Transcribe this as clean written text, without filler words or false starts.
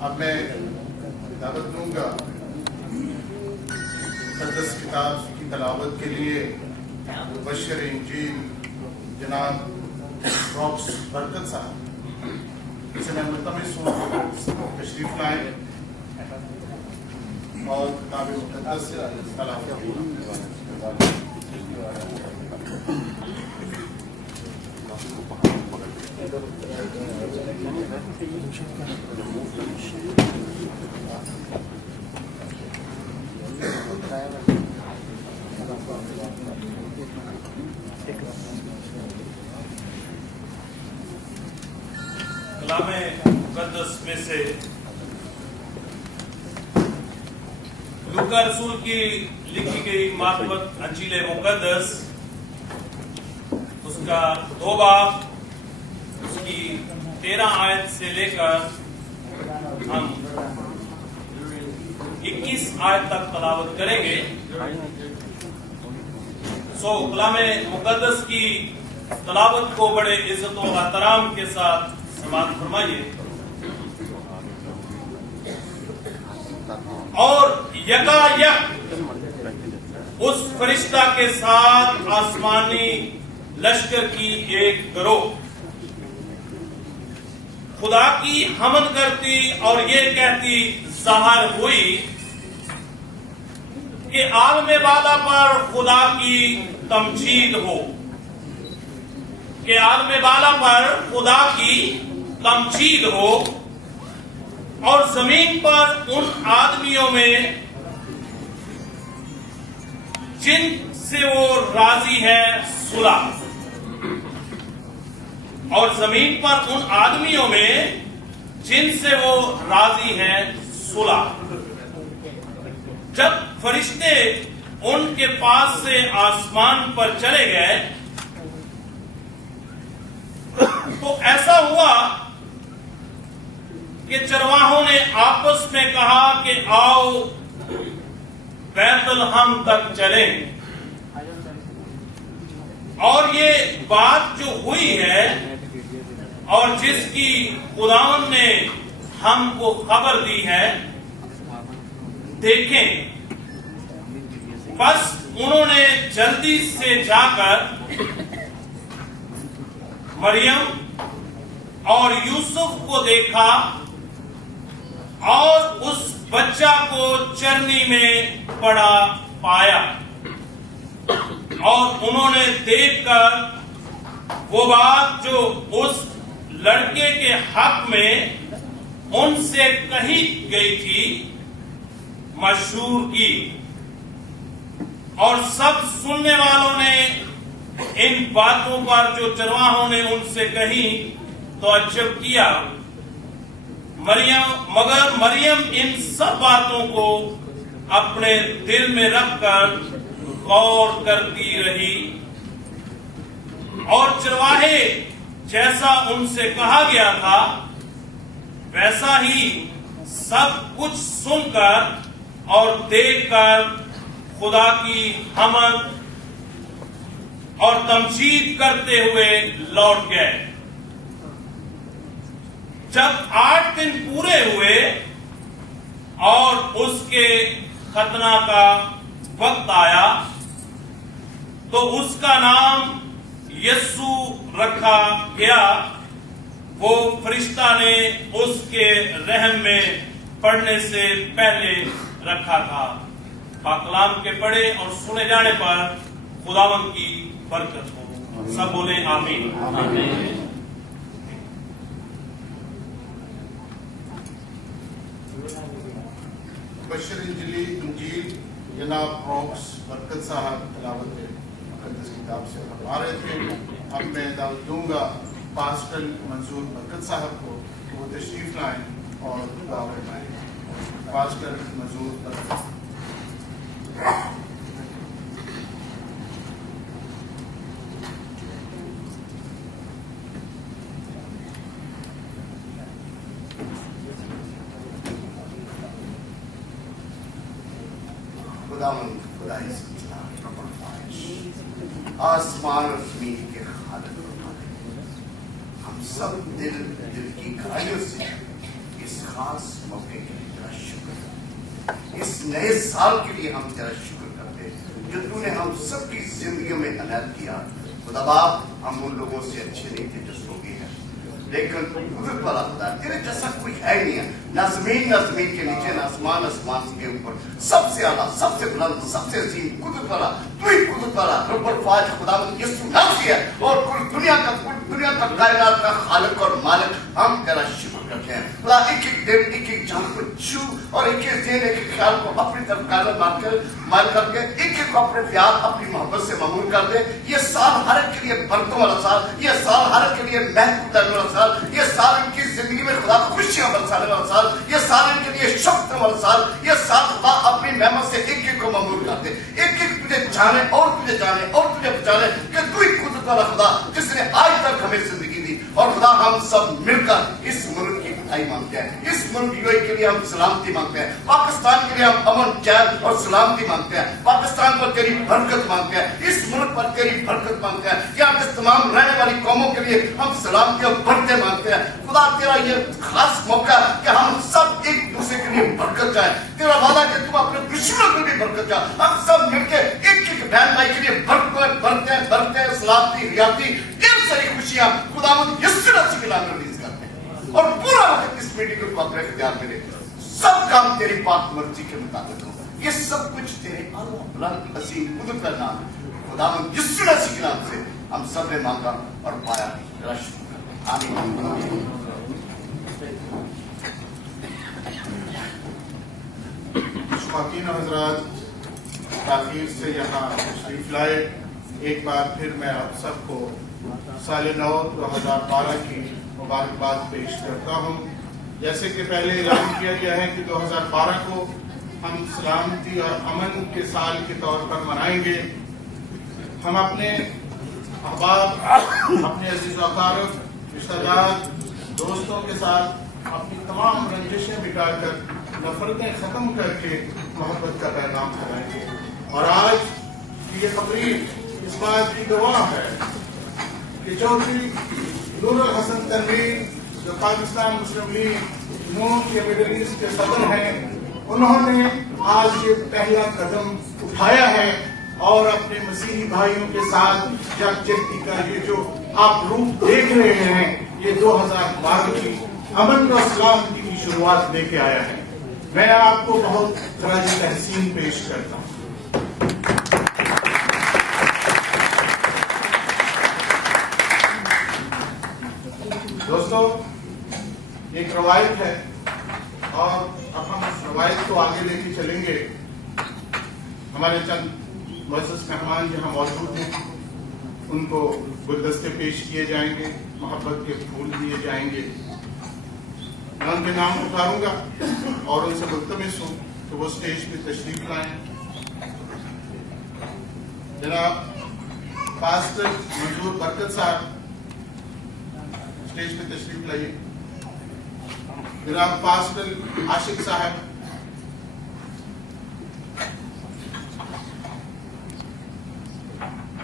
अब मैं दावत दूंगा मुक़द्दस किताब की तलावत के लिए मुबश्शिर इंजील जनाब रॉक्स बरकत साहब इसे मैं मुल्तमिस हूँ तशरीफ लाएं और किताब मुक़द्दस तलावत कलामे मुक़द्दस में से लूका रसूल की लिखी गई मार्फत अंजील मुक़द्दस उसका 2 बाब उसकी 13 आयत से लेकर हम 21 आयत तक तलावत करेंगे। कलामे मुक़द्दस की तलावत को बड़े इज्जत और एहतराम के साथ समाप्त फरमाइए। और यकायक उस फरिश्ता के साथ आसमानी लश्कर की एक गिरोह खुदा की हमद करती और ये कहती ज़ाहिर हुई कि आलम बाला पर खुदा की तमजीद हो, कि आलम बाला पर खुदा की तमजीद हो और जमीन पर उन आदमियों में जिनसे वो राजी है सुलह, और जमीन पर उन आदमियों में जिनसे वो राजी है सुलह। जब फरिश्ते उनके पास से आसमान पर चले गए तो ऐसा हुआ कि चरवाहों ने आपस में कहा कि आओ बैतलहम तक चलें। और ये बात जो हुई है और जिसकी खुदावन ने हमको खबर दी है, देखें, बस उन्होंने जल्दी से जाकर मरियम और यूसुफ को देखा और उस बच्चा को चरनी में पड़ा पाया और उन्होंने देखकर वो बात जो उस लड़के के हक में उनसे कही गई थी मशहूर की। और सब सुनने वालों ने इन बातों पर जो चरवाहों ने उनसे कही तो अज्जब किया। मगर मरियम इन सब बातों को अपने दिल में रखकर गौर करती रही और चरवाहे जैसा उनसे कहा गया था वैसा ही सब कुछ सुनकर और देखकर खुदा की हमद और तमजीद करते हुए लौट गए। जब 8 दिन पूरे हुए और उसके खतना का वक्त आया तो उसका नाम यस्सु रखा गया। वो फरिश्ता ने उसके रहम में पढ़ने से पहले रखा था। पाकलाम के पढ़े और सुने जाने पर खुदावन की बरकत हो। सब बोले आमीन। मुबश्शिर इंजील जनाब रॉक्स बरकत साहब तलावत मुक़द्दस किताब से पढ़ा रहे थे। अब मैं दावत दूंगा पास्टर मंजूर बरकत साहब को वो तशरीफ लाएं और दुआ फरमाएं। पास्टर मंजूर बरकत। आसमान और जमीन के खालिक हम सब दिल की खाइयों से इस खास खास मौके के लिए तेरा शुक्र करते हैं। इस नए साल के लिए हम तेरा शुक्र करते हैं जो तूने हम सबकी जिंदगी में अनायत किया। खुदा बाप, हम उन लोगों से अच्छे नहीं थे जो सो गए हैं, लेकिन कुदरत वाला खुदा तेरे जैसा कोई है नहीं है, ना जमीन के नीचे, ना आसमान के ऊपर, सबसे आला, सबसे बुलंद, सबसे अजीम कुदरत वाला तू ही कुदरत वाला रब्बुल फाज खुदावंद यीशु मसीह है। और कुल दुनिया का कायनात का खालिक और मालिक हम तेरा शुक्र करते हैं। खुदा एक एक दिन, एक एक जान को छू और एक एक दिन, एक एक ख्याल को अपनी तरफ कायम मार करके एक एक को अपने प्यार, अपनी मोहब्बत से मामूल कर दे। ये साल हर एक के लिए बरकतों वाला साल, ये साल हर एक के लिए महबूब करने वाला साल, ये साल इनकी जिंदगी में खुदा खुशियां बरसाने वाला साल, ये साल इनके लिए शक्ति वाला साल, ये साल खुदा अपनी मेहमत से एक एक को मामूल कर दे। एक एक तुझे जाने और तुझे जाने और तुझे बचाने कि तू ही कुदरत वाला खुदा जिसने आज तक हमें जिंदगी दी। और खुदा हम सब मिलकर इस मुल्क की भलाई मांगते हैं, इस मुल्क के लिए हम सलामती मांगते हैं, पाकिस्तान के लिए हम अमन, चैन और सलामती मांगते हैं, पाकिस्तान पर तेरी बरकत मांगते हैं, इस मुल्क पर तेरी बरकत मांगते हैं, यहाँ के तमाम रहने वाली कौमों के लिए हम सलामती और बरकतें मांगते हैं। खुदा तेरा ये खास मौका कि हम सब एक दूसरे के लिए बरकत चाहे। तेरा वादा कि तुम अपने दुश्मनों को भी बरकत चाहे। हम सब मिलकर एक एक बहन भाई के लिए बरकतें सलामती, रियाती, ढेर सारी खुशियां खुदावंद यीशु मसीह के नाम में रिलीज करते हैं। और पूरा वक्त इस मीटिंग को अपने इख्तियार में ले, सब काम तेरी पाक मर्जी के मुताबिक हो। ये सब कुछ तेरे बुलंद असीम कुदरत का नाम खुदावंद यीशु मसीह के नाम से हम सब ने मांगा और पाया। तेरा शुक्र, आमीन। ख्वातीन हजरात, ताखीर से यहाँ तशरीफ लाए, एक बार फिर मैं आप सबको साल नौ 2012 की मुबारकबाद पेश करता हूँ। जैसे कि पहले ऐलान किया गया है कि 2012 को हम सलामती और अमन के साल के तौर पर मनाएंगे। हम अपने अहबाब, अपने अजीज व अकारिब, रिश्तेदार, दोस्तों के साथ अपनी तमाम रंजिशें मिटाकर, नफरतें खत्म करके मोहब्बत का पैगाम फैलाएंगे। और आज की ये तकरीब इस बात की गवाह है कि चौधरी नूरुल हसन तनवीर, जो पाकिस्तान मुस्लिम लीग नून के मिडिल ईस्ट के सदर हैं, उन्होंने आज ये पहला कदम उठाया है और अपने मसीही भाइयों के साथ यकजहती का ये जो आप रूप देख रहे हैं, ये 2012 की अमन और सलामती की शुरुआत लेके आया है। मैं आपको बहुत खराज तहसीन पेश करता हूँ। दोस्तों, एक रवायत है और अब हम उस रवायत को आगे लेके चलेंगे। हमारे चंद मुअज़्ज़ज़ मेहमान जहाँ मौजूद हैं, उनको गुलदस्ते पेश किए जाएंगे, मोहब्बत के फूल दिए जाएंगे। मैं उनके नाम पुकारूंगा और उनसे मुल्तमिस हूँ तो वो स्टेज पे तशरीफ लाएं। जनाब पास्टर मंजूर बरकत साहब स्टेज पे तशरीफ लाइए। जनाब पास्टर आशिक साहब